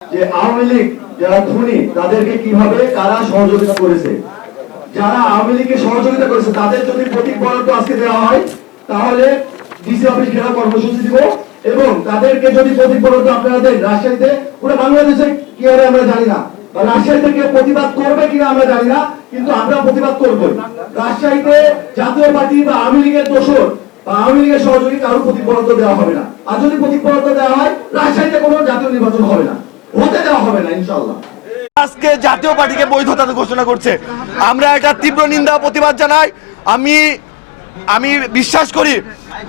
যে আওয়ামী লীগ যারা খুনি তাদেরকে কিভাবে কারা সহযোগিতা করেছে, যারা আওয়ামী লীগকে সহযোগিতা করেছে তাদের যদি প্রতীক বরাদ্দ আজকে দেওয়া হয় তাহলে ডিসি অফিস ঘেরাও কর্মসূচি দিব এবং তাদেরকে যদি প্রতীক বরাদ্দ আপনারা দেন রাজশাহীতে পুরো বাংলাদেশে কি হবে আমরা জানি না, বা রাজশাহীতে কেউ প্রতিবাদ করবে কিনা আমরা জানি না, কিন্তু আমরা প্রতিবাদ করব। রাজশাহীতে জাতীয় পার্টি বা আওয়ামী লীগের দোসর বা আওয়ামী লীগের সহযোগী কারো প্রতীক বরাদ্দ দেওয়া হবে না। আর যদি প্রতীক বরাদ্দ দেওয়া হয় রাজশাহীতে কোনো জাতীয় নির্বাচন হবে না, হতে দেওয়া হবে না ইনশাআল্লাহ। আজকে জাতীয় পার্টিকে বৈধতা ঘোষণা করছে, আমরা এটা তীব্র নিন্দা প্রতিবাদ জানাই। আমি বিশ্বাস করি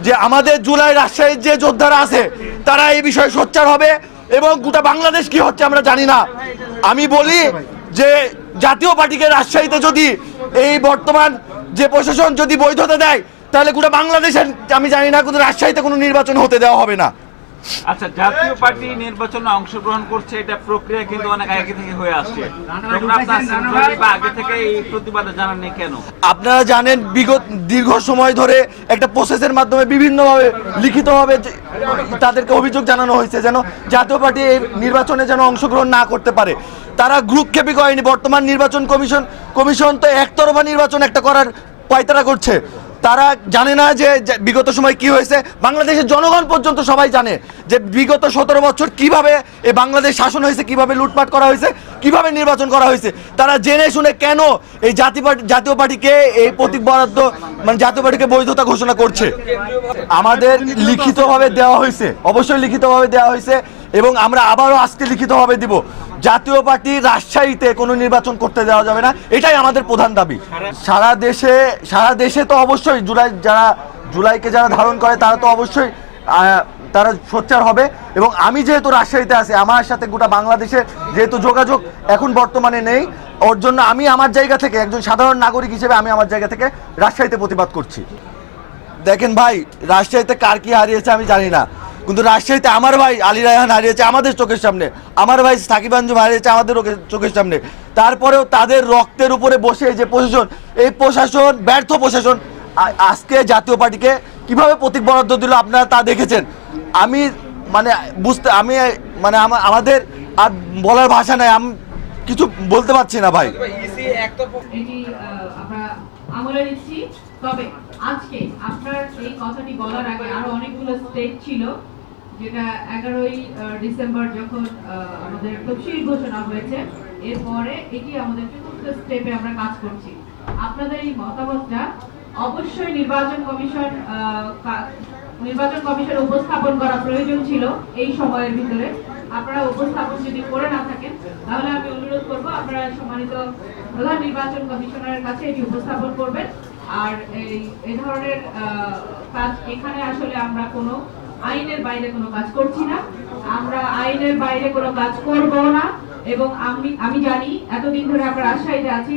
যে আমাদের জুলাই রাজশাহীর যে যোদ্ধারা আছে তারা এই বিষয়ে সোচ্চার হবে এবং গোটা বাংলাদেশ কি হচ্ছে আমরা জানি না। আমি বলি যে জাতীয় পার্টিকে রাজশাহীতে যদি এই বর্তমান যে প্রশাসন যদি বৈধতা দেয় তাহলে গোটা বাংলাদেশের আমি জানি না, কিন্তু রাজশাহীতে কোনো নির্বাচন হতে দেওয়া হবে না। আচ্ছা, জাতীয় পার্টি নির্বাচনে অংশগ্রহণ করছে, এটা প্রক্রিয়া কিন্তু অনেক আগে থেকে হয়ে আসছে, তখন আপনারা আগে থেকে এই প্রতিবাদ জানাননি কেন? আপনারা জানেন বিগত দীর্ঘ সময় ধরে একটা প্রসেসের মাধ্যমে বিভিন্নভাবে লিখিতভাবে তাদেরকে অভিযোগ জানানো হয়েছে যেন জাতীয় পার্টি এই নির্বাচনে যেন অংশগ্রহণ না করতে পারে। তারা গ্রুপক্ষেপই করেনি। বর্তমান নির্বাচন কমিশন তো একতরফা নির্বাচন একটা করার পায়তারা করছে। তারা জানে না যে বিগত সময় কি হয়েছে। বাংলাদেশের জনগণ পর্যন্ত সবাই জানে যে বিগত 17 বছর কিভাবে এই বাংলাদেশ শাসন হয়েছে, কিভাবে লুটপাট করা হয়েছে, কিভাবে নির্বাচন করা হয়েছে। তারা জেনে শুনে কেন এই জাতীয় পার্টিকে এই প্রতীক বরাদ্দ মানে জাতীয় পার্টিকে বৈধতা ঘোষণা করছে। আমাদের লিখিতভাবে দেওয়া হয়েছে, অবশ্যই লিখিতভাবে দেওয়া হয়েছে এবং আমরা আবারও আজকে লিখিতভাবে দিব। জাতীয় পার্টি রাজশাহীতে কোনো নির্বাচন করতে দেওয়া যাবে না, এটাই আমাদের প্রধান দাবি। সারা দেশে তো অবশ্যই জুলাইকে যারা ধারণ করে তারা তো অবশ্যই তারা সোচ্চার হবে এবং আমি যেহেতু রাজশাহীতে আছি, আমার সাথে গোটা বাংলাদেশের যেহেতু যোগাযোগ এখন বর্তমানে নেই, ওর জন্য আমি আমার জায়গা থেকে একজন সাধারণ নাগরিক হিসেবে আমি আমার জায়গা থেকে রাজশাহীতে প্রতিবাদ করছি। দেখেন ভাই, রাজশাহীতে কার কি হারিয়েছে আমি জানি না, কিন্তু রাজশাহীতে আমার ভাই আলী রায়হান হারিয়েছে আমাদের চোখের সামনে, আমার ভাই সাকিব আঞ্জুম হারিয়েছে আমাদের চোখের সামনে। তারপরেও তাদের রক্তের উপরে বসে যে প্রশাসন, এই প্রশাসন ব্যর্থ প্রশাসন আজকে জাতীয় পার্টিকে কিভাবে প্রতীক বরাদ্দ দিল আপনারা তা দেখেছেন। আমি আমাদের আর বলার ভাষা নাই, আমি কিছু বলতে পারছি না ভাই। তবে আজকে আপনার এই কথাটি বলার আগে আরো অনেকগুলো স্টেপ ছিল, যেটা 11ই ডিসেম্বর যখন আমাদের তফসিল ঘোষণা হয়েছে, এরপরে এটি আমাদের চতুর্থ স্টেপে আমরা কাজ করছি। আপনাদের এই মতামতটা অবশ্যই নির্বাচন কমিশন উপস্থাপন করা প্রয়োজন ছিল এই সময়ের ভিতরে। আপনারা উপস্থাপন যদি করে না থাকেন তাহলে আমি অনুরোধ করব আপনারা সম্মানিত প্রধান নির্বাচন কমিশনারের কাছে এটি উপস্থাপন করবেন। আর এই ধরনের কাজ এখানে আসলে আমরা কোনো আইনের বাইরে কোনো কাজ করছি না, আমরা আইনের বাইরে কোনো কাজ করব না। এবং আমি জানি এতদিন ধরে আমরা রাজশাহীতে আছি,